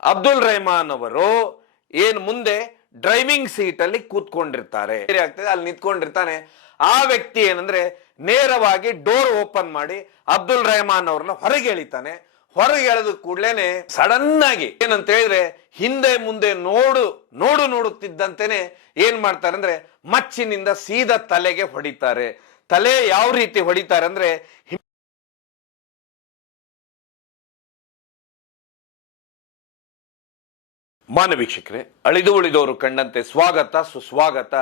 ಅಬ್ದುಲ್ ರೆಹಮಾನ್ ಅವರು ಏನ್ ಮುಂದೆ ಡ್ರೈವಿಂಗ್ ಸೀಟ್ ಅಲ್ಲಿ ಕೂತ್ಕೊಂಡಿರ್ತಾರೆ. ಆಗ್ತದೆ, ಅಲ್ಲಿ ನಿಂತ್ಕೊಂಡಿರ್ತಾನೆ. ಆ ವ್ಯಕ್ತಿ ಏನಂದ್ರೆ ನೇರವಾಗಿ ಡೋರ್ ಓಪನ್ ಮಾಡಿ ಅಬ್ದುಲ್ ರೆಹಮಾನ್ ಅವ್ರನ್ನ ಹೊರಗೆ ಎಳಿತಾನೆ. ಹೊರಗೆ ಎಳೆದ ಕೂಡ್ಲೇನೆ ಸಡನ್ ಆಗಿ ಏನಂತ ಹೇಳಿದ್ರೆ ಹಿಂದೆ ಮುಂದೆ ನೋಡು ನೋಡು ನೋಡುತ್ತಿದ್ದಂತೆನೆ ಏನ್ ಮಾಡ್ತಾರೆ ಅಂದ್ರೆ ಮಚ್ಚಿನಿಂದ ಸೀದಾ ತಲೆಗೆ ಹೊಡಿತಾರೆ. ತಲೆ ಯಾವ ರೀತಿ ಹೊಡಿತಾರೆ ಅಂದ್ರೆ ಹಿಂ- ಮಾನ್ಯ ವೀಕ್ಷಕರೇ, ಅಳಿದು ಉಳಿದವರು ಕಂಡಂತೆ ಸ್ವಾಗತ, ಸುಸ್ವಾಗತ.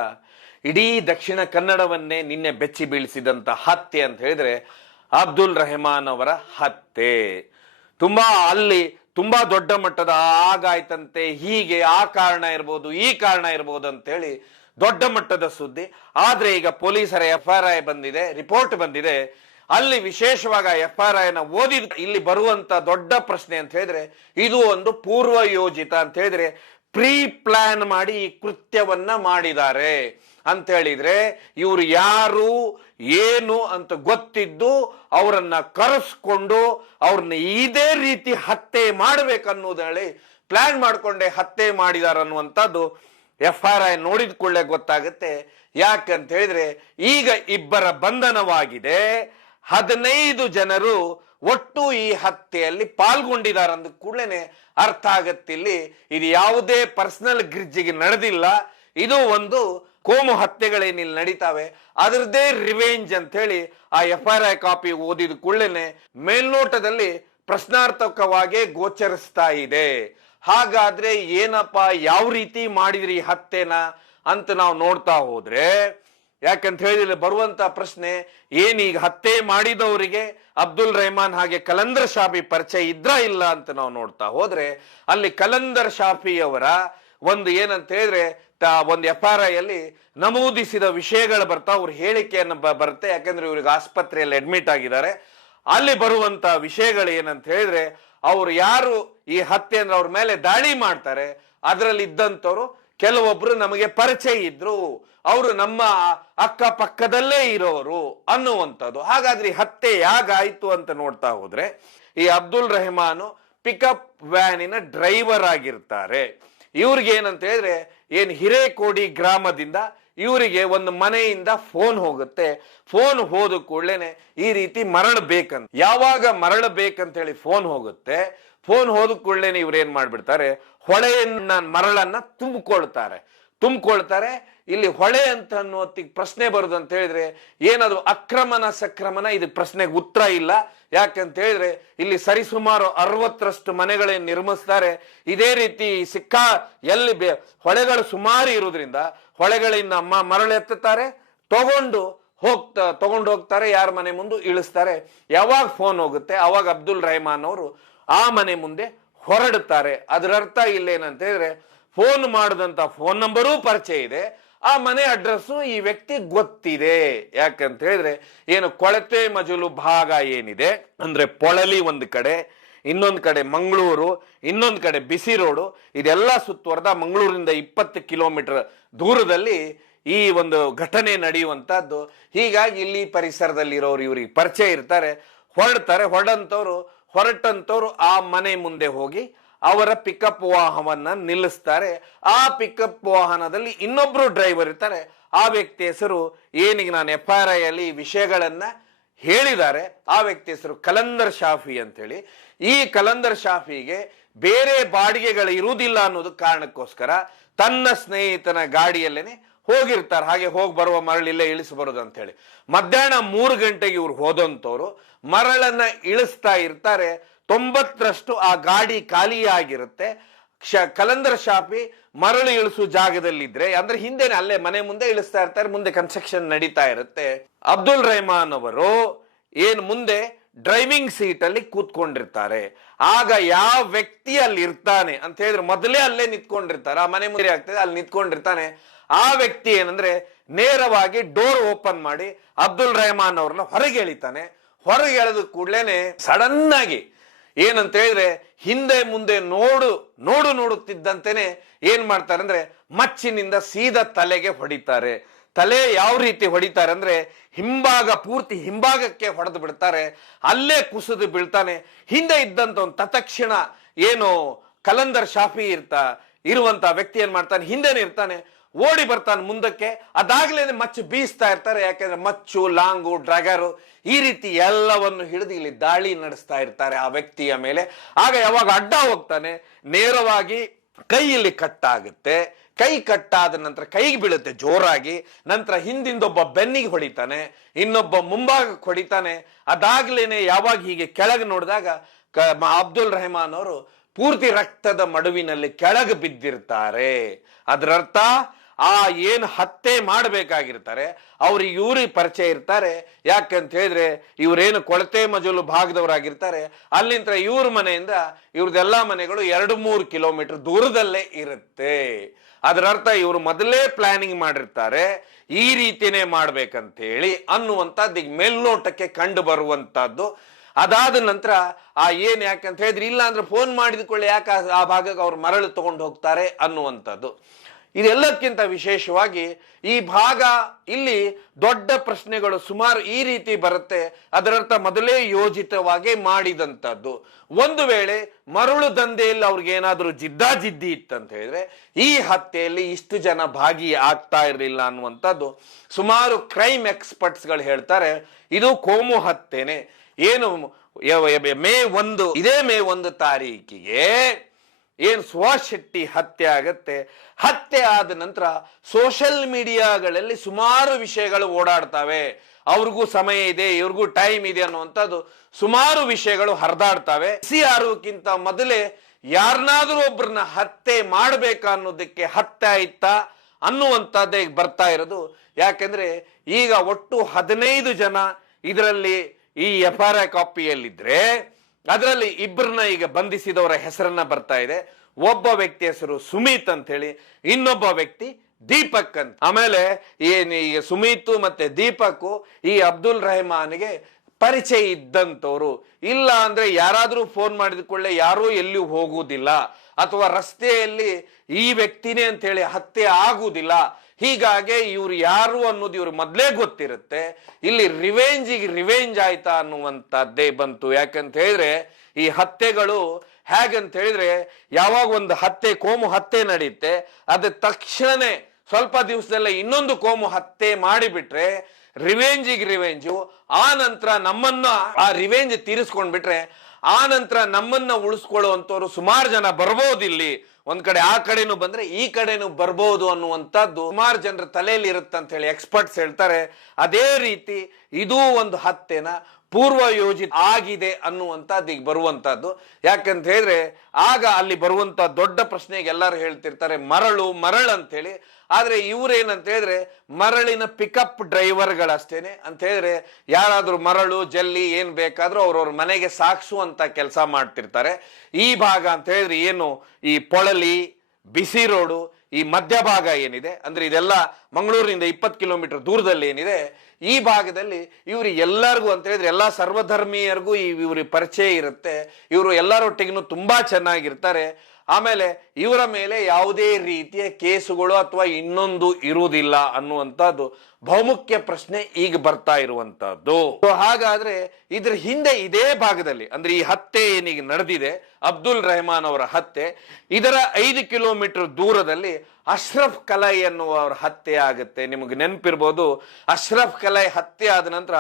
ಇಡೀ ದಕ್ಷಿಣ ಕನ್ನಡವನ್ನೇ ನಿನ್ನೆ ಬೆಚ್ಚಿ ಬೀಳಿಸಿದಂತ ಹತ್ಯೆ ಅಂತ ಹೇಳಿದ್ರೆ ಅಬ್ದುಲ್ ರೆಹಮಾನ್ ಅವರ ಹತ್ಯೆ. ತುಂಬಾ ಅಲ್ಲಿ ತುಂಬಾ ದೊಡ್ಡ ಮಟ್ಟದ ಆಗಾಯ್ತಂತೆ, ಹೀಗೆ ಆ ಕಾರಣ ಇರ್ಬೋದು, ಈ ಕಾರಣ ಇರ್ಬೋದು ಅಂತ ಹೇಳಿ ದೊಡ್ಡ ಮಟ್ಟದ ಸುದ್ದಿ. ಆದ್ರೆ ಈಗ ಪೊಲೀಸರ ಎಫ್ ಆರ್ ಐ ಬಂದಿದೆ, ರಿಪೋರ್ಟ್ ಬಂದಿದೆ. ಅಲ್ಲಿ ವಿಶೇಷವಾಗಿ ಎಫ್ ಆರ್ ಐನ ಓದಿದ ಇಲ್ಲಿ ಬರುವಂತ ದೊಡ್ಡ ಪ್ರಶ್ನೆ ಅಂತ ಹೇಳಿದ್ರೆ, ಇದು ಒಂದು ಪೂರ್ವ ಯೋಜಿತ ಅಂತ ಹೇಳಿದ್ರೆ ಪ್ರೀ ಪ್ಲಾನ್ ಮಾಡಿ ಈ ಕೃತ್ಯವನ್ನ ಮಾಡಿದ್ದಾರೆ ಅಂತ ಹೇಳಿದ್ರೆ, ಇವರು ಯಾರು, ಏನು ಅಂತ ಗೊತ್ತಿದ್ದು ಅವರನ್ನ ಕರೆಸ್ಕೊಂಡು ಅವ್ರನ್ನ ಇದೇ ರೀತಿ ಹತ್ಯೆ ಮಾಡ್ಬೇಕನ್ನೋದು ಹೇಳಿ ಪ್ಲಾನ್ ಮಾಡ್ಕೊಂಡೆ ಹತ್ಯೆ ಮಾಡಿದಾರ ಅನ್ನುವಂಥದ್ದು ಎಫ್ ಆರ್ ಐ ನೋಡಿದ ಕೂಡಲೇ ಗೊತ್ತಾಗುತ್ತೆ. ಯಾಕಂತ ಹೇಳಿದ್ರೆ, ಈಗ ಇಬ್ಬರ ಬಂಧನವಾಗಿದೆ. ಹದಿನೈದು ಜನರು ಒಟ್ಟು ಈ ಹತ್ಯೆಯಲ್ಲಿ ಪಾಲ್ಗೊಂಡಿದ್ದಾರೆ ಅಂದ ಕೂಡಲೇ ಅರ್ಥ ಆಗತ್ತಿಲ್ಲಿ ಇದು ಯಾವುದೇ ಪರ್ಸನಲ್ ಗ್ರಿಜ್ಜಿಗೆ ನಡೆದಿಲ್ಲ. ಇದು ಒಂದು ಕೋಮು ಹತ್ಯೆಗಳೇನಿಲ್ಲಿ ನಡೀತಾವೆ. ಅದರದೇ ರಿವೆಂಜ್ ಅಂತ ಹೇಳಿ ಆ ಎಫ್ ಐ ಕಾಪಿ ಓದಿದ ಕೂಡಲೇ ಮೇಲ್ನೋಟದಲ್ಲಿ ಪ್ರಶ್ನಾರ್ಥಕವಾಗಿ ಗೋಚರಿಸ್ತಾ ಇದೆ. ಹಾಗಾದ್ರೆ ಏನಪ್ಪ, ಯಾವ ರೀತಿ ಮಾಡಿದ್ರಿ ಈ ಹತ್ಯೆನ ಅಂತ ನಾವು ನೋಡ್ತಾ ಹೋದ್ರೆ ಯಾಕಂತ ಹೇಳಿದ್ರೆ ಬರುವಂತ ಪ್ರಶ್ನೆ ಏನೀಗ ಹತ್ಯೆ ಮಾಡಿದವರಿಗೆ ಅಬ್ದುಲ್ ರೆಹಮಾನ್ ಹಾಗೆ ಕಲಂದರ್ ಶಾಫಿ ಪರಿಚಯ ಇದ್ರ ಇಲ್ಲ ಅಂತ ನಾವು ನೋಡ್ತಾ ಹೋದ್ರೆ, ಅಲ್ಲಿ ಕಲಂದರ್ ಶಾಫಿ ಅವರ ಒಂದು ಏನಂತ ಹೇಳಿದ್ರೆ, ತ- ಒಂದು ಎಫ್ ಆರ್ ಐ ಅಲ್ಲಿ ನಮೂದಿಸಿದ ವಿಷಯಗಳು ಬರ್ತಾ, ಅವ್ರ ಹೇಳಿಕೆಯನ್ನು ಬರುತ್ತೆ. ಯಾಕಂದ್ರೆ ಇವ್ರಿಗೆ ಆಸ್ಪತ್ರೆಯಲ್ಲಿ ಅಡ್ಮಿಟ್ ಆಗಿದ್ದಾರೆ. ಅಲ್ಲಿ ಬರುವಂತ ವಿಷಯಗಳು ಏನಂತ ಹೇಳಿದ್ರೆ, ಅವ್ರು ಯಾರು ಈ ಹತ್ಯೆ ಅಂದ್ರೆ ಅವ್ರ ಮೇಲೆ ದಾಳಿ ಮಾಡ್ತಾರೆ, ಅದರಲ್ಲಿ ಇದ್ದಂಥವ್ರು ಕೆಲವೊಬ್ರು ನಮಗೆ ಪರಿಚಯ ಇದ್ರು, ಅವರು ನಮ್ಮ ಅಕ್ಕ ಪಕ್ಕದಲ್ಲೇ ಇರೋರು ಅನ್ನುವಂಥದ್ದು. ಹಾಗಾದ್ರೆ ಹತ್ಯೆ ಯಾಗಾಯಿತು ಅಂತ ನೋಡ್ತಾ ಹೋದ್ರೆ, ಈ ಅಬ್ದುಲ್ ರೆಹಮಾನು ಪಿಕಪ್ ವ್ಯಾನಿನ ಡ್ರೈವರ್ ಆಗಿರ್ತಾರೆ. ಇವ್ರಿಗೆ ಏನಂತ ಹೇಳಿದ್ರೆ, ಏನ್ ಹಿರೇಕೋಡಿ ಗ್ರಾಮದಿಂದ ಇವರಿಗೆ ಒಂದು ಮನೆಯಿಂದ ಫೋನ್ ಹೋಗುತ್ತೆ. ಫೋನ್ ಹೋದ ಕೂಡಲೇನೆ ಈ ರೀತಿ ಮರಳಬೇಕಂತ ಯಾವಾಗ ಮರಳಬೇಕಂತ ಹೇಳಿ ಫೋನ್ ಹೋಗುತ್ತೆ. ಫೋನ್ ಹೋದ ಕೂಡಲೇ ಇವ್ರು ಏನ್ ಮಾಡ್ಬಿಡ್ತಾರೆ? ಹೊಳೆಯನ್ನ ಮರಳನ್ನ ತುಂಬಿಕೊಳ್ತಾರೆ. ತುಂಬಿಕೊಳ್ತಾರೆ. ಇಲ್ಲಿ ಹೊಳೆ ಅಂತ ಅನ್ನೋತ್ತಿಗೆ ಪ್ರಶ್ನೆ ಬರುದು ಅಂತ ಹೇಳಿದ್ರೆ ಏನದು ಅಕ್ರಮನ ಸಕ್ರಮನ ಇದು ಪ್ರಶ್ನೆಗೆ ಉತ್ತರ ಇಲ್ಲ. ಯಾಕಂತ ಹೇಳಿದ್ರೆ ಇಲ್ಲಿ ಸರಿಸುಮಾರು ಅರವತ್ತರಷ್ಟು ಮನೆಗಳೇ ನಿರ್ಮಿಸ್ತಾರೆ. ಇದೇ ರೀತಿ ಸಿಕ್ಕಾ ಎಲ್ಲಿ ಬೇ ಹೊಳೆಗಳು ಸುಮಾರು ಇರೋದ್ರಿಂದ ಹೊಳೆಗಳಿಂದ ಅಮ್ಮ ಮರಳು ಎತ್ತುತ್ತಾರೆ. ತಗೊಂಡು ಹೋಗ್ತಾ ತಗೊಂಡು ಹೋಗ್ತಾರೆ. ಯಾರ ಮನೆ ಮುಂದೆ ಇಳಿಸ್ತಾರೆ. ಯಾವಾಗ ಫೋನ್ ಹೋಗುತ್ತೆ? ಅವಾಗ ಅಬ್ದುಲ್ ರೆಹಮಾನ್ ಅವರು ಆ ಮನೆ ಮುಂದೆ ಹೊರಡುತ್ತಾರೆ. ಅದರ ಅರ್ಥ ಇಲ್ಲೇನಂತ ಹೇಳಿದ್ರೆ ಫೋನ್ ಮಾಡಿದಂತ ಫೋನ್ ನಂಬರೂ ಪರಿಚಯ ಇದೆ. ಆ ಮನೆ ಅಡ್ರೆಸ್ಸು ಈ ವ್ಯಕ್ತಿ ಗೊತ್ತಿದೆ. ಯಾಕಂತ ಹೇಳಿದ್ರೆ, ಏನು ಕೊಳತೆ ಮಜಲು ಭಾಗ ಏನಿದೆ, ಅಂದ್ರೆ ಪೊಳಲಿ ಒಂದು ಕಡೆ, ಇನ್ನೊಂದು ಕಡೆ ಮಂಗಳೂರು, ಇನ್ನೊಂದು ಕಡೆ ಬಿಸಿ ರೋಡು, ಇದೆಲ್ಲ ಸುತ್ತುವರೆದ ಮಂಗಳೂರಿಂದ ಇಪ್ಪತ್ತು ಕಿಲೋಮೀಟರ್ ದೂರದಲ್ಲಿ ಈ ಒಂದು ಘಟನೆ ನಡೆಯುವಂಥದ್ದು ಹೀಗಾಗಿ ಇಲ್ಲಿ ಪರಿಸರದಲ್ಲಿರೋರು ಇವ್ರಿಗೆ ಪರಿಚಯ ಇರ್ತಾರೆ. ಹೊರಡ್ತಾರೆ. ಹೊರಡಂತವ್ರು ಹೊರಟಂತವ್ರು ಆ ಮನೆ ಮುಂದೆ ಹೋಗಿ ಅವರ ಪಿಕಪ್ ವಾಹನವನ್ನ ನಿಲ್ಲಿಸ್ತಾರೆ. ಆ ಪಿಕಪ್ ವಾಹನದಲ್ಲಿ ಇನ್ನೊಬ್ರು ಡ್ರೈವರ್ ಇರ್ತಾರೆ. ಆ ವ್ಯಕ್ತಿ ಹೆಸರು ಏನಿಗೆ ನಾನು ಎಫ್ ಆರ್ ಐ ಅಲ್ಲಿ ವಿಷಯಗಳನ್ನ ಹೇಳಿದ್ದಾರೆ. ಆ ವ್ಯಕ್ತಿ ಹೆಸರು ಕಲಂದರ್ ಶಾಫಿ ಅಂತೇಳಿ. ಈ ಕಲಂದರ್ ಶಾಫಿಗೆ ಬೇರೆ ಬಾಡಿಗೆಗಳು ಇರುವುದಿಲ್ಲ ಅನ್ನೋದು ಕಾರಣಕ್ಕೋಸ್ಕರ ತನ್ನ ಸ್ನೇಹಿತನ ಗಾಡಿಯಲ್ಲೇನೆ ಹೋಗಿರ್ತಾರೆ. ಹಾಗೆ ಹೋಗಿ ಬರುವ ಮರಳಿಲ್ಲೇ ಇಳಿಸಿ ಬರೋದು ಅಂತ ಹೇಳಿ ಮಧ್ಯಾಹ್ನ ಮೂರು ಗಂಟೆಗೆ ಇವ್ರು ಹೋದಂಥವ್ರು ಮರಳನ್ನ ಇಳಿಸ್ತಾ ಇರ್ತಾರೆ. ತೊಂಬತ್ತರಷ್ಟು ಆ ಗಾಡಿ ಖಾಲಿಯಾಗಿರುತ್ತೆ. ಕ್ಷ ಕಲಂದರ ಶಾಪಿ ಮರಳು ಇಳಿಸು ಜಾಗದಲ್ಲಿದ್ರೆ, ಅಂದ್ರೆ ಹಿಂದೆನೆ ಅಲ್ಲೇ ಮನೆ ಮುಂದೆ ಇಳಿಸ್ತಾ ಇರ್ತಾರೆ. ಮುಂದೆ ಕನ್ಸ್ಟ್ರಕ್ಷನ್ ನಡೀತಾ ಇರುತ್ತೆ. ಅಬ್ದುಲ್ ರೆಹಮಾನ್ ಅವರು ಏನ್ ಮುಂದೆ ಡ್ರೈವಿಂಗ್ ಸೀಟ್ ಅಲ್ಲಿ ಕೂತ್ಕೊಂಡಿರ್ತಾರೆ. ಆಗ ಯಾವ ವ್ಯಕ್ತಿ ಅಲ್ಲಿ ಇರ್ತಾನೆ ಅಂತ ಹೇಳಿದ್ರೆ ಮೊದಲೇ ಅಲ್ಲೇ ನಿಂತ್ಕೊಂಡಿರ್ತಾರೆ. ಆ ಮನೆ ಮುಂದೆ ಆಗ್ತದೆ ಅಲ್ಲಿ ನಿಂತ್ಕೊಂಡಿರ್ತಾನೆ. ಆ ವ್ಯಕ್ತಿ ಏನಂದ್ರೆ ನೇರವಾಗಿ ಡೋರ್ ಓಪನ್ ಮಾಡಿ ಅಬ್ದುಲ್ ರೆಹಮಾನ್ ಅವ್ರನ್ನ ಹೊರಗೆ ಎಳಿತಾನೆ. ಹೊರಗೆ ಎಳೆದ ಕೂಡ್ಲೇನೆ ಸಡನ್ ಆಗಿ ಏನಂತ ಹೇಳಿದ್ರೆ ಹಿಂದೆ ಮುಂದೆ ನೋಡು ನೋಡು ನೋಡುತ್ತಿದ್ದಂತೆನೆ ಏನ್ ಮಾಡ್ತಾರೆ ಅಂದ್ರೆ ಮಚ್ಚಿನಿಂದ ಸೀದಾ ತಲೆಗೆ ಹೊಡಿತಾರೆ. ತಲೆ ಯಾವ ರೀತಿ ಹೊಡಿತಾರೆ ಅಂದ್ರೆ ಹಿಂಭಾಗ, ಪೂರ್ತಿ ಹಿಂಭಾಗಕ್ಕೆ ಹೊಡೆದು ಬಿಡ್ತಾರೆ. ಅಲ್ಲೇ ಕುಸಿದು ಬೀಳ್ತಾನೆ. ಹಿಂದೆ ಇದ್ದಂತ ಒಂದು ತತ್ಕ್ಷಣ ಏನು ಕಲಂದರ್ ಶಾಫಿ ಇರ್ತಾ, ಇರುವಂತ ವ್ಯಕ್ತಿ ಏನ್ ಮಾಡ್ತಾನೆ? ಹಿಂದೆನೆ ಇರ್ತಾನೆ. ಓಡಿ ಬರ್ತಾನೆ ಮುಂದಕ್ಕೆ. ಅದಾಗಲೇ ಮಚ್ಚು ಬೀಸ್ತಾ ಇರ್ತಾರೆ. ಯಾಕೆಂದ್ರೆ ಮಚ್ಚು, ಲಾಂಗು, ಡ್ರಾಗರು ಈ ರೀತಿ ಎಲ್ಲವನ್ನು ಹಿಡಿದು ಇಲ್ಲಿ ದಾಳಿ ನಡೆಸ್ತಾ ಇರ್ತಾರೆ ಆ ವ್ಯಕ್ತಿಯ ಮೇಲೆ. ಆಗ ಯಾವಾಗ ಅಡ್ಡ ಹೋಗ್ತಾನೆ, ನೇರವಾಗಿ ಕೈಯಲ್ಲಿ ಕಟ್ಟಾಗುತ್ತೆ. ಕೈ ಕಟ್ಟಾದ ನಂತರ ಕೈಗೆ ಬೀಳುತ್ತೆ ಜೋರಾಗಿ. ನಂತರ ಹಿಂದಿಂದೊಬ್ಬ ಬೆನ್ನಿಗೆ ಹೊಡಿತಾನೆ, ಇನ್ನೊಬ್ಬ ಮುಂಭಾಗಕ್ಕೆ ಹೊಡಿತಾನೆ. ಅದಾಗ್ಲೇನೆ ಯಾವಾಗ ಹೀಗೆ ಕೆಳಗೆ ನೋಡಿದಾಗ ಅಬ್ದುಲ್ ರೆಹಮಾನ್ ಅವರು ಪೂರ್ತಿ ರಕ್ತದ ಮಡುವಿನಲ್ಲಿ ಕೆಳಗೆ ಬಿದ್ದಿರ್ತಾರೆ. ಅದರರ್ಥ ಆ ಏನು ಹತ್ಯೆ ಮಾಡಬೇಕಾಗಿರ್ತಾರೆ, ಅವ್ರಿಗೆ ಇವ್ರಿಗೆ ಪರಿಚಯ ಇರ್ತಾರೆ. ಯಾಕಂತ ಹೇಳಿದ್ರೆ, ಇವರೇನು ಕೊಳತೆ ಮಜಲು ಭಾಗದವರಾಗಿರ್ತಾರೆ. ಅಲ್ಲಿಂದ ಇವ್ರ ಮನೆಯಿಂದ ಇವ್ರದ್ದೆಲ್ಲ ಮನೆಗಳು ಎರಡು ಮೂರು ಕಿಲೋಮೀಟರ್ ದೂರದಲ್ಲೇ ಇರುತ್ತೆ. ಅದರ ಅರ್ಥ ಇವರು ಮೊದಲೇ ಪ್ಲಾನಿಂಗ್ ಮಾಡಿರ್ತಾರೆ, ಈ ರೀತಿನೇ ಮಾಡ್ಬೇಕಂತೇಳಿ ಅನ್ನುವಂಥದ್ದು ಈಗ ಮೇಲ್ನೋಟಕ್ಕೆ ಕಂಡು ಬರುವಂತಹದ್ದು ಅದಾದ ನಂತರ ಆ ಏನು ಯಾಕಂತ ಹೇಳಿದ್ರೆ ಇಲ್ಲ ಅಂದ್ರೆ ಫೋನ್ ಮಾಡಿದ್ಕೊಳ್ಳಿ ಯಾಕೆ ಆ ಭಾಗಕ್ಕೆ ಅವ್ರು ಮರಳು ತಗೊಂಡು ಹೋಗ್ತಾರೆ ಅನ್ನುವಂಥದ್ದು. ಇದೆಲ್ಲಕ್ಕಿಂತ ವಿಶೇಷವಾಗಿ ಈ ಭಾಗ ಇಲ್ಲಿ ದೊಡ್ಡ ಪ್ರಶ್ನೆಗಳು ಸುಮಾರು ಈ ರೀತಿ ಬರುತ್ತೆ. ಅದರರ್ಥ ಮೊದಲೇ ಯೋಜಿತವಾಗಿ ಮಾಡಿದಂಥದ್ದು. ಒಂದು ವೇಳೆ ಮರಳು ದಂಧೆಯಲ್ಲಿ ಅವ್ರಿಗೇನಾದರೂ ಜಿದ್ದಾಜಿದ್ದಿ ಇತ್ತಂತ ಹೇಳಿದ್ರೆ ಈ ಹತ್ಯೆಯಲ್ಲಿ ಇಷ್ಟು ಜನ ಭಾಗಿ ಆಗ್ತಾ ಇರಲಿಲ್ಲ ಅನ್ನುವಂಥದ್ದು ಸುಮಾರು ಕ್ರೈಮ್ ಎಕ್ಸ್ಪರ್ಟ್ಸ್ಗಳು ಹೇಳ್ತಾರೆ. ಇದು ಕೋಮು ಹತ್ಯೆನೆ. ಏನು ಮೇ ಒಂದು, ಇದೇ ಮೇ ಒಂದು ತಾರೀಕಿಗೆ ಏನ್ ಸುಭಾಷ್ ಶೆಟ್ಟಿ ಹತ್ಯೆ ಆಗತ್ತೆ? ಹತ್ಯೆ ಆದ ನಂತರ ಸೋಷಲ್ ಮೀಡಿಯಾಗಳಲ್ಲಿ ಸುಮಾರು ವಿಷಯಗಳು ಓಡಾಡ್ತವೆ. ಅವ್ರಿಗೂ ಸಮಯ ಇದೆ, ಇವ್ರಿಗೂ ಟೈಮ್ ಇದೆ ಅನ್ನುವಂಥದ್ದು ಸುಮಾರು ವಿಷಯಗಳು ಹರಿದಾಡ್ತವೆ. ಸಿ ಆರೋಕ್ಕಿಂತ ಮೊದಲೇ ಯಾರನ್ನಾದ್ರೂ ಒಬ್ರನ್ನ ಹತ್ಯೆ ಮಾಡಬೇಕಾ ಅನ್ನೋದಕ್ಕೆ ಹತ್ಯೆ ಆಯ್ತಾ ಅನ್ನುವಂಥದ್ದೇ ಬರ್ತಾ ಇರೋದು. ಯಾಕೆಂದ್ರೆ ಈಗ ಒಟ್ಟು ಹದಿನೈದು ಜನ ಇದರಲ್ಲಿ ಈ ಎಫ್ ಆರ್ ಐ ಕಾಪಿಯಲ್ಲಿದ್ರೆ ಅದರಲ್ಲಿ ಇಬ್ಬರನ್ನ ಈಗ ಬಂಧಿಸಿದವರ ಹೆಸರನ್ನ ಬರ್ತಾ ಇದೆ. ಒಬ್ಬ ವ್ಯಕ್ತಿ ಹೆಸರು ಸುಮಿತ್ ಅಂತ ಹೇಳಿ ಇನ್ನೊಬ್ಬ ವ್ಯಕ್ತಿ ದೀಪಕ್ ಅಂತ. ಆಮೇಲೆ ಈ ಸುಮಿತ್ ಮತ್ತೆ ದೀಪಕ್ ಈ ಅಬ್ದುಲ್ ರೆಹಮಾನ್ಗೆ ಪರಿಚಯ ಇದ್ದಂಥವ್ರು. ಇಲ್ಲ ಅಂದ್ರೆ ಯಾರಾದರೂ ಫೋನ್ ಮಾಡಿದ ಕೂಡಲೇ ಯಾರೂ ಎಲ್ಲಿ ಹೋಗುವುದಿಲ್ಲ ಅಥವಾ ರಸ್ತೆಯಲ್ಲಿ ಈ ವ್ಯಕ್ತಿನೇ ಅಂತ ಹೇಳಿ ಹತ್ಯೆ ಆಗುವುದಿಲ್ಲ ಹೀಗಾಗಿ ಇವ್ರು ಯಾರು ಅನ್ನೋದು ಇವ್ರು ಮೊದಲೇ ಗೊತ್ತಿರುತ್ತೆ. ಇಲ್ಲಿ ರಿವೆಂಜಿಗೆ ರಿವೆಂಜ್ ಆಯ್ತಾ ಅನ್ನುವಂಥದ್ದೇ ಬಂತು. ಯಾಕಂತ ಹೇಳಿದ್ರೆ ಈ ಹತ್ಯೆಗಳು ಹೇಗಂತ ಹೇಳಿದ್ರೆ ಯಾವಾಗ ಒಂದು ಹತ್ಯೆ, ಕೋಮು ಹತ್ಯೆ ನಡೆಯುತ್ತೆ ಅದ ತಕ್ಷಣನೇ ಸ್ವಲ್ಪ ದಿವಸದಲ್ಲೇ ಇನ್ನೊಂದು ಕೋಮು ಹತ್ಯೆ ಮಾಡಿಬಿಟ್ರೆ ರಿವೆಂಜಿಗೆ ರಿವೆಂಜು ಆ ನಂತರ ನಮ್ಮನ್ನ ಆ ರಿವೆಂಜ್ ತೀರಿಸ್ಕೊಂಡ್ಬಿಟ್ರೆ ಆ ನಂತರ ನಮ್ಮನ್ನ ಉಳಿಸ್ಕೊಳ್ಳುವಂತವ್ರು ಸುಮಾರು ಜನ ಬರ್ಬೋದು ಇಲ್ಲಿ. ಒಂದ್ ಕಡೆ ಆ ಕಡೆನೂ ಬಂದ್ರೆ ಈ ಕಡೆನೂ ಬರ್ಬೋದು ಅನ್ನುವಂಥದ್ದು ಸುಮಾರು ಜನರ ತಲೆಯಲ್ಲಿ ಇರುತ್ತಂತ ಹೇಳಿ ಎಕ್ಸ್ಪರ್ಟ್ಸ್ ಹೇಳ್ತಾರೆ. ಅದೇ ರೀತಿ ಇದೂ ಒಂದು ಹತ್ಯೆನ ಪೂರ್ವ ಯೋಜಿತ ಆಗಿದೆ ಅನ್ನುವಂಥದ್ದು ಈಗ ಬರುವಂತಹದ್ದು ಯಾಕಂತ ಹೇಳಿದ್ರೆ ಆಗ ಅಲ್ಲಿ ಬರುವಂತ ದೊಡ್ಡ ಪ್ರಶ್ನೆಗೆ ಎಲ್ಲರೂ ಹೇಳ್ತಿರ್ತಾರೆ, ಮರಳು ಮರಳು ಅಂತ ಹೇಳಿ ಆದ್ರೆ ಇವ್ರೇನಂತ ಹೇಳಿದ್ರೆ ಮರಳಿನ ಪಿಕಪ್ ಡ್ರೈವರ್ಗಳಷ್ಟೇನೆ ಅಂತ ಹೇಳಿದ್ರೆ ಯಾರಾದರೂ ಮರಳು, ಜಲ್ಲಿ ಏನ್ ಬೇಕಾದ್ರೂ ಅವ್ರವ್ರ ಮನೆಗೆ ಸಾಗಿಸುವಂಥ ಕೆಲಸ ಮಾಡ್ತಿರ್ತಾರೆ. ಈ ಭಾಗ ಅಂತ ಹೇಳಿದ್ರೆ ಏನು ಈ ಪೊಳಲಿ, ಬಿಸಿ ರೋಡು, ಈ ಮಧ್ಯಭಾಗ ಏನಿದೆ? ಅಂದ್ರೆ ಇದೆಲ್ಲ ಮಂಗಳೂರಿನಿಂದ ಇಪ್ಪತ್ತು ಕಿಲೋಮೀಟರ್ ದೂರದಲ್ಲಿ ಏನಿದೆ? ಈ ಭಾಗದಲ್ಲಿ ಇವರು ಎಲ್ಲರಿಗೂ ಅಂತ ಹೇಳಿದ್ರೆ ಎಲ್ಲ ಸರ್ವಧರ್ಮೀಯರಿಗೂ ಈ ಇವ್ರಿಗೆ ಪರಿಚಯ ಇರುತ್ತೆ. ಇವರು ಎಲ್ಲರೊಟ್ಟಿಗೂ ತುಂಬಾ ಚೆನ್ನಾಗಿರ್ತಾರೆ. ಆಮೇಲೆ ಇವರ ಮೇಲೆ ಯಾವುದೇ ರೀತಿಯ ಕೇಸುಗಳು ಅಥವಾ ಇನ್ನೊಂದು ಇರುವುದಿಲ್ಲ ಅನ್ನುವಂಥದ್ದು ಬಹುಮುಖ್ಯ ಪ್ರಶ್ನೆ ಈಗ ಬರ್ತಾ ಇರುವಂತಹದ್ದು ಹಾಗಾದ್ರೆ ಇದ್ರ ಹಿಂದೆ ಇದೇ ಭಾಗದಲ್ಲಿ, ಅಂದ್ರೆ ಈ ಹತ್ಯೆ ಏನೀಗ ನಡೆದಿದೆ, ಅಬ್ದುಲ್ ರೆಹಮಾನ್ ಅವರ ಹತ್ಯೆ, ಇದರ ಐದು ಕಿಲೋಮೀಟರ್ ದೂರದಲ್ಲಿ ಅಶ್ರಫ್ ಕಲೈ ಎನ್ನುವವರ ಹತ್ಯೆ ಆಗುತ್ತೆ. ನಿಮಗೆ ನೆನಪಿರ್ಬೋದು, ಅಶ್ರಫ್ ಕಲೈ ಹತ್ಯೆ ಆದ ನಂತರ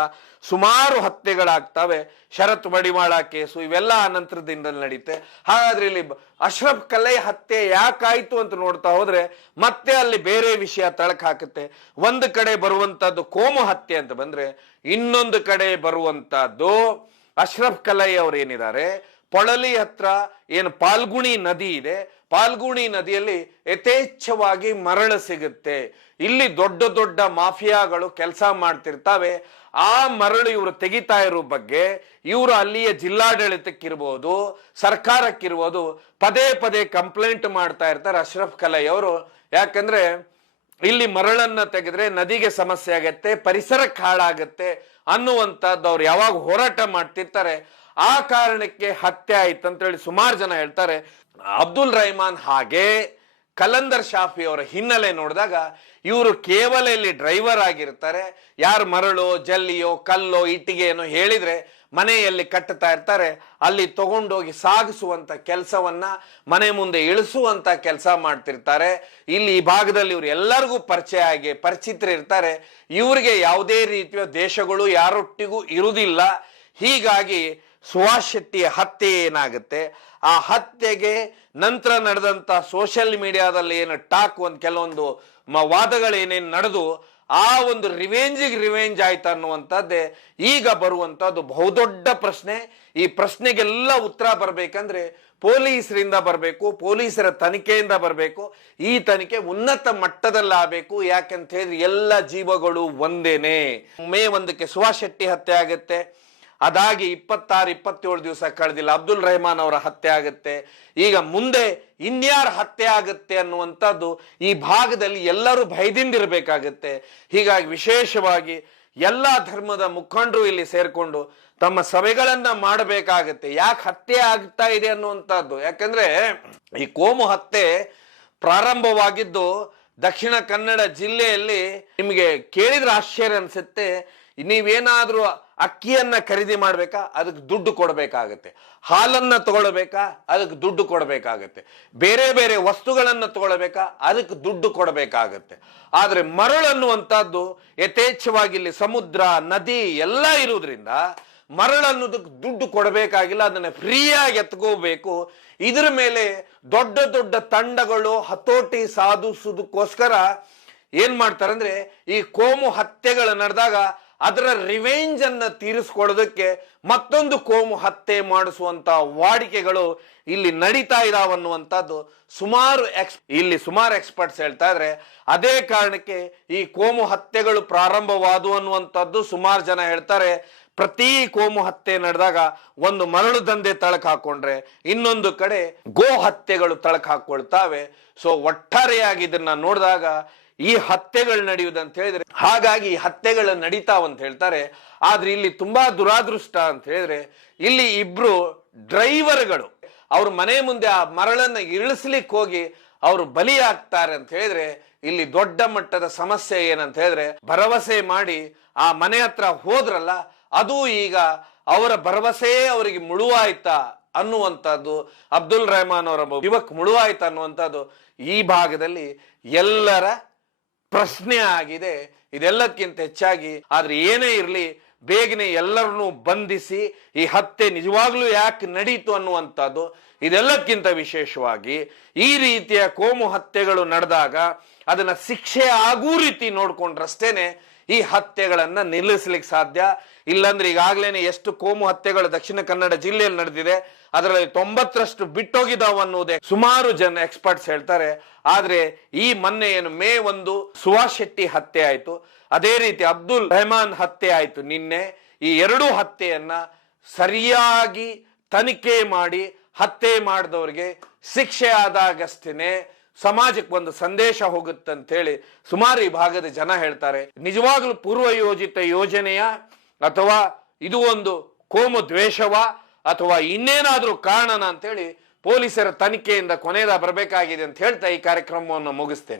ಸುಮಾರು ಹತ್ಯೆಗಳಾಗ್ತವೆ. ಶರತ್ ಮಡಿಮಾಳ ಕೇಸು ಇವೆಲ್ಲ ಆ ನಂತರದಿಂದ ನಡೆಯುತ್ತೆ ಹಾಗಾದ್ರೆ ಇಲ್ಲಿ ಅಶ್ರಫ್ ಕಲೈ ಹತ್ಯೆ ಯಾಕಾಯ್ತು ಅಂತ ನೋಡ್ತಾ ಹೋದ್ರೆ ಮತ್ತೆ ಅಲ್ಲಿ ಬೇರೆ ವಿಷಯ ತಳಕ್ ಹಾಕುತ್ತೆ. ಒಂದು ಕಡೆ ಬರುವಂತದ್ದು ಕೋಮು ಹತ್ಯೆ ಅಂತ ಬಂದ್ರೆ ಇನ್ನೊಂದು ಕಡೆ ಬರುವಂತದ್ದು ಅಶ್ರಫ್ ಕಲೈ ಅವ್ರು ಏನಿದ್ದಾರೆ? ಪೊಳಲಿ ಹತ್ರ ಏನು ಪಾಲ್ಗುಣಿ ನದಿ ಇದೆ. ಪಾಲ್ಗುಣಿ ನದಿಯಲ್ಲಿ ಯಥೇಚ್ಛವಾಗಿ ಮರಳು ಸಿಗುತ್ತೆ. ಇಲ್ಲಿ ದೊಡ್ಡ ದೊಡ್ಡ ಮಾಫಿಯಾಗಳು ಕೆಲಸ ಮಾಡ್ತಿರ್ತಾವೆ. ಆ ಮರಳು ಇವರು ತೆಗಿತಾ ಇರೋ ಬಗ್ಗೆ ಇವರು ಅಲ್ಲಿಯ ಜಿಲ್ಲಾಡಳಿತಕ್ಕಿರ್ಬೋದು, ಸರ್ಕಾರಕ್ಕಿರ್ಬೋದು ಪದೇ ಪದೇ ಕಂಪ್ಲೇಂಟ್ ಮಾಡ್ತಾ ಇರ್ತಾರೆ ಅಶ್ರಫ್ ಕಲೈ ಅವರು. ಯಾಕಂದ್ರೆ ಇಲ್ಲಿ ಮರಳನ್ನ ತೆಗೆದ್ರೆ ನದಿಗೆ ಸಮಸ್ಯೆ ಆಗತ್ತೆ, ಪರಿಸರಕ್ಕೆ ಹಾಳಾಗತ್ತೆ ಅನ್ನುವಂಥದ್ದು ಅವ್ರು ಯಾವಾಗ ಹೋರಾಟ ಮಾಡ್ತಿರ್ತಾರೆ, ಆ ಕಾರಣಕ್ಕೆ ಹತ್ಯೆ ಆಯ್ತು ಅಂತ ಹೇಳಿ ಸುಮಾರು ಜನ ಹೇಳ್ತಾರೆ. ಅಬ್ದುಲ್ ರಹಮಾನ್ ಹಾಗೆ ಕಲಂದರ್ ಶಾಫಿ ಅವರ ಹಿನ್ನೆಲೆ ನೋಡಿದಾಗ ಇವರು ಕೇವಲ ಇಲ್ಲಿ ಡ್ರೈವರ್ ಆಗಿರ್ತಾರೆ. ಯಾರು ಮರಳೋ, ಜಲ್ಲಿಯೋ, ಕಲ್ಲೋ ಇಟ್ಟಿಗೆನೋ ಹೇಳಿದ್ರೆ ಮನೆಯಲ್ಲಿ ಕಟ್ಟುತ್ತಾ ಇರ್ತಾರೆ. ಅಲ್ಲಿ ತಗೊಂಡೋಗಿ ಸಾಗಿಸುವಂತ ಕೆಲಸವನ್ನ ಮನೆ ಮುಂದೆ ಇಳಿಸುವಂತ ಕೆಲಸ ಮಾಡ್ತಿರ್ತಾರೆ. ಇಲ್ಲಿ ಈ ಭಾಗದಲ್ಲಿ ಇವ್ರು ಎಲ್ಲರಿಗೂ ಪರಿಚಯ ಆಗಿ ಪರಿಚಿತರಿರ್ತಾರೆ ಇವರಿಗೆ ಯಾವುದೇ ರೀತಿಯ ದೇಶಗಳು ಯಾರೊಟ್ಟಿಗೂ ಇರುವುದಿಲ್ಲ. ಹೀಗಾಗಿ ಸುಭಾಷ್ ಶೆಟ್ಟಿ ಹತ್ಯೆ ಏನಾಗುತ್ತೆ? ಆ ಹತ್ಯೆಗೆ ನಂತರ ನಡೆದಂತ ಸೋಷಿಯಲ್ ಮೀಡಿಯಾದಲ್ಲಿ ಏನು ಟಾಕ್ ಒಂದು ಕೆಲವೊಂದು ವಾದಗಳು ವಾದಗಳೇನೇನು ನಡೆದು, ಆ ಒಂದು ರಿವೆಂಜಿಗೆ ರಿವೆಂಜ್ ಆಯ್ತು ಅನ್ನುವಂಥದ್ದೇ ಈಗ ಬರುವಂಥದ್ದು ಬಹುದೊಡ್ಡ ಪ್ರಶ್ನೆ. ಈ ಪ್ರಶ್ನೆಗೆಲ್ಲ ಉತ್ತರ ಬರಬೇಕಂದ್ರೆ ಪೊಲೀಸರಿಂದ ಬರಬೇಕು, ಪೊಲೀಸರ ತನಿಖೆಯಿಂದ ಬರಬೇಕು. ಈ ತನಿಖೆ ಉನ್ನತ ಮಟ್ಟದಲ್ಲಾಗಬೇಕು. ಯಾಕಂತ ಹೇಳಿದ್ರೆ ಎಲ್ಲ ಜೀವಗಳು ಒಂದೇನೆ. ಮೇ ಒಂದಕ್ಕೆ ಸುಭಾಷ್ ಶೆಟ್ಟಿ ಹತ್ಯೆ ಆಗುತ್ತೆ. ಅದಾಗಿ ಇಪ್ಪತ್ತಾರು, ಇಪ್ಪತ್ತೇಳು ದಿವಸ ಕಳೆದಿಲ್ಲ. ಅಬ್ದುಲ್ ರೆಹಮಾನ್ ಅವರ ಹತ್ಯೆ ಆಗುತ್ತೆ. ಈಗ ಮುಂದೆ ಇನ್ಯಾರ ಹತ್ಯೆ ಆಗುತ್ತೆ ಅನ್ನುವಂಥದ್ದು ಈ ಭಾಗದಲ್ಲಿ ಎಲ್ಲರೂ ಭಯದಿಂದಿರಬೇಕಾಗತ್ತೆ. ಹೀಗಾಗಿ ವಿಶೇಷವಾಗಿ ಎಲ್ಲ ಧರ್ಮದ ಮುಖಂಡರು ಇಲ್ಲಿ ಸೇರಿಕೊಂಡು ತಮ್ಮ ಸಭೆಗಳನ್ನ ಮಾಡಬೇಕಾಗತ್ತೆ. ಯಾಕೆ ಹತ್ಯೆ ಆಗ್ತಾ ಇದೆ ಅನ್ನುವಂಥದ್ದು? ಯಾಕಂದ್ರೆ ಈ ಕೋಮು ಹತ್ಯೆ ಪ್ರಾರಂಭವಾಗಿದ್ದು ದಕ್ಷಿಣ ಕನ್ನಡ ಜಿಲ್ಲೆಯಲ್ಲಿ ನಿಮಗೆ ಕೇಳಿದ್ರೆ ಆಶ್ಚರ್ಯ ಅನ್ಸುತ್ತೆ. ನೀವೇನಾದ್ರೂ ಅಕ್ಕಿಯನ್ನ ಖರೀದಿ ಮಾಡ್ಬೇಕಾ? ಅದಕ್ಕೆ ದುಡ್ಡು ಕೊಡಬೇಕಾಗತ್ತೆ. ಹಾಲನ್ನ ತಗೊಳ್ಬೇಕಾ? ಅದಕ್ಕೆ ದುಡ್ಡು ಕೊಡಬೇಕಾಗತ್ತೆ. ಬೇರೆ ಬೇರೆ ವಸ್ತುಗಳನ್ನ ತಗೊಳ್ಬೇಕಾ? ಅದಕ್ಕೆ ದುಡ್ಡು ಕೊಡಬೇಕಾಗತ್ತೆ. ಆದ್ರೆ ಮರಳು ಅನ್ನುವಂಥದ್ದು ಯಥೇಚ್ಛವಾಗಿ ಇಲ್ಲಿ ಸಮುದ್ರ, ನದಿ ಎಲ್ಲ ಇರುವುದರಿಂದ ಮರಳು ಅನ್ನೋದಕ್ಕೆ ದುಡ್ಡು ಕೊಡಬೇಕಾಗಿಲ್ಲ. ಅದನ್ನ ಫ್ರೀಯಾಗಿ ಎತ್ಕೋಬೇಕು. ಇದ್ರ ಮೇಲೆ ದೊಡ್ಡ ದೊಡ್ಡ ತಂಡಗಳು, ಹತೋಟಿ ಸಾಧಿಸೋದಕ್ಕೋಸ್ಕರ ಏನ್ ಮಾಡ್ತಾರಂದ್ರೆ ಈ ಕೋಮು ಹತ್ಯೆಗಳು ನಡೆದಾಗ ಅದರ ರಿವೆಂಜ್ ಅನ್ನ ತೀರಿಸ್ಕೊಳ್ಳೋದಕ್ಕೆ ಮತ್ತೊಂದು ಕೋಮು ಹತ್ಯೆ ಮಾಡಿಸುವಂತ ವಾಡಿಕೆಗಳು ಇಲ್ಲಿ ನಡೀತಾ ಇದಾವನ್ನುವಂಥದ್ದು ಸುಮಾರು ಎಕ್ಸ್ ಇಲ್ಲಿ ಸುಮಾರು ಎಕ್ಸ್ಪರ್ಟ್ಸ್ ಹೇಳ್ತಾ ಇದ್ರೆ. ಅದೇ ಕಾರಣಕ್ಕೆ ಈ ಕೋಮು ಹತ್ಯೆಗಳು ಪ್ರಾರಂಭವಾದವು ಅನ್ನುವಂಥದ್ದು ಸುಮಾರು ಜನ ಹೇಳ್ತಾರೆ. ಪ್ರತಿ ಕೋಮು ಹತ್ಯೆ ನಡೆದಾಗ ಒಂದು ಮರಳು ದಂಧೆ ತಳಕ ಹಾಕೊಂಡ್ರೆ ಇನ್ನೊಂದು ಕಡೆ ಗೋ ಹತ್ಯೆಗಳು ತಳಕ ಹಾಕೊಳ್ತಾವೆ. ಸೊ ಒಟ್ಟಾರೆಯಾಗಿ ಇದನ್ನ ನೋಡಿದಾಗ ಈ ಹತ್ಯೆಗಳು ನಡೆಯುವುದಂತ ಹೇಳಿದ್ರೆ, ಹಾಗಾಗಿ ಈ ಹತ್ಯೆಗಳು ನಡೀತಾವಂತ ಹೇಳ್ತಾರೆ. ಆದ್ರೆ ಇಲ್ಲಿ ತುಂಬಾ ದುರಾದೃಷ್ಟ ಅಂತ ಹೇಳಿದ್ರೆ, ಇಲ್ಲಿ ಇಬ್ರು ಡ್ರೈವರ್ಗಳು, ಅವ್ರ ಮನೆ ಮುಂದೆ ಆ ಮರಳನ್ನ ಇಳಿಸ್ಲಿಕ್ಕೆ ಹೋಗಿ ಅವರು ಬಲಿಯಾಗ್ತಾರೆ ಅಂತ ಹೇಳಿದ್ರೆ, ಇಲ್ಲಿ ದೊಡ್ಡ ಮಟ್ಟದ ಸಮಸ್ಯೆ ಏನಂತ ಹೇಳಿದ್ರೆ, ಭರವಸೆ ಮಾಡಿ ಆ ಮನೆ ಹತ್ರ ಹೋದ್ರಲ್ಲ, ಅದು ಈಗ ಅವರ ಭರವಸೆ ಅವರಿಗೆ ಮುಳುವಾಯ್ತಾ ಅನ್ನುವಂಥದ್ದು, ಅಬ್ದುಲ್ ರೆಹಮಾನ್ ಅವರ ಯುವಕ್ ಮುಳುವಾಯ್ತಾ ಅನ್ನುವಂಥದ್ದು, ಈ ಭಾಗದಲ್ಲಿ ಎಲ್ಲರ ಪ್ರಶ್ನೆ ಆಗಿದೆ. ಇದೆಲ್ಲಕ್ಕಿಂತ ಹೆಚ್ಚಾಗಿ ಆದ್ರೆ ಏನೇ ಇರಲಿ, ಬೇಗನೆ ಎಲ್ಲರನ್ನೂ ಬಂಧಿಸಿ, ಈ ಹತ್ಯೆ ನಿಜವಾಗ್ಲೂ ಯಾಕೆ ನಡೀತು ಅನ್ನುವಂಥದ್ದು, ಇದೆಲ್ಲಕ್ಕಿಂತ ವಿಶೇಷವಾಗಿ ಈ ರೀತಿಯ ಕೋಮು ಹತ್ಯೆಗಳು ನಡೆದಾಗ ಅದನ್ನ ಶಿಕ್ಷೆ ಆಗೂ ರೀತಿ ನೋಡ್ಕೊಂಡ್ರಷ್ಟೇನೆ ಈ ಹತ್ಯೆಗಳನ್ನ ನಿಲ್ಲಿಸ್ಲಿಕ್ಕೆ ಸಾಧ್ಯ. ಇಲ್ಲಾಂದ್ರೆ ಈಗಾಗಲೇ ಎಷ್ಟು ಕೋಮು ಹತ್ಯೆಗಳು ದಕ್ಷಿಣ ಕನ್ನಡ ಜಿಲ್ಲೆಯಲ್ಲಿ ನಡೆದಿದೆ, ಅದರಲ್ಲಿ ತೊಂಬತ್ತರಷ್ಟು ಬಿಟ್ಟೋಗಿದಾವ ಅನ್ನುವುದೇ ಸುಮಾರು ಜನ ಎಕ್ಸ್ಪರ್ಟ್ಸ್ ಹೇಳ್ತಾರೆ. ಆದ್ರೆ ಈ ಮೊನ್ನೆ ಏನು ಮೇ ಒಂದು ಸುಭಾಷ್ ಶೆಟ್ಟಿ ಹತ್ಯೆ ಆಯ್ತು. ಅದೇ ರೀತಿ ಅಬ್ದುಲ್ ರೆಹಮಾನ್ ಹತ್ಯೆ ಆಯ್ತು ನಿನ್ನೆ. ಈ ಎರಡೂ ಹತ್ಯೆಯನ್ನ ಸರಿಯಾಗಿ ತನಿಖೆ ಮಾಡಿ ಹತ್ಯೆ ಮಾಡಿದವರಿಗೆ ಶಿಕ್ಷೆ ಆದಾಗಷ್ಟೇನೆ ಸಮಾಜಕ್ಕೆ ಒಂದು ಸಂದೇಶ ಹೋಗುತ್ತಂತ ಹೇಳಿ ಸುಮಾರು ಈ ಭಾಗದ ಜನ ಹೇಳ್ತಾರೆ. ನಿಜವಾಗ್ಲೂ ಪೂರ್ವ ಯೋಜಿತ ಯೋಜನೆಯ ಅಥವಾ ಇದು ಒಂದು ಕೋಮು ದ್ವೇಷವ ಅಥವಾ ಇನ್ನೇನಾದರೂ ಕಾರಣನ ಅಂತೇಳಿ ಪೊಲೀಸರ ತನಿಖೆಯಿಂದ ಕೊನೆಯದ ಬರಬೇಕಾಗಿದೆ ಅಂತ ಹೇಳ್ತಾ ಈ ಕಾರ್ಯಕ್ರಮವನ್ನು ಮುಗಿಸ್ತೇನೆ.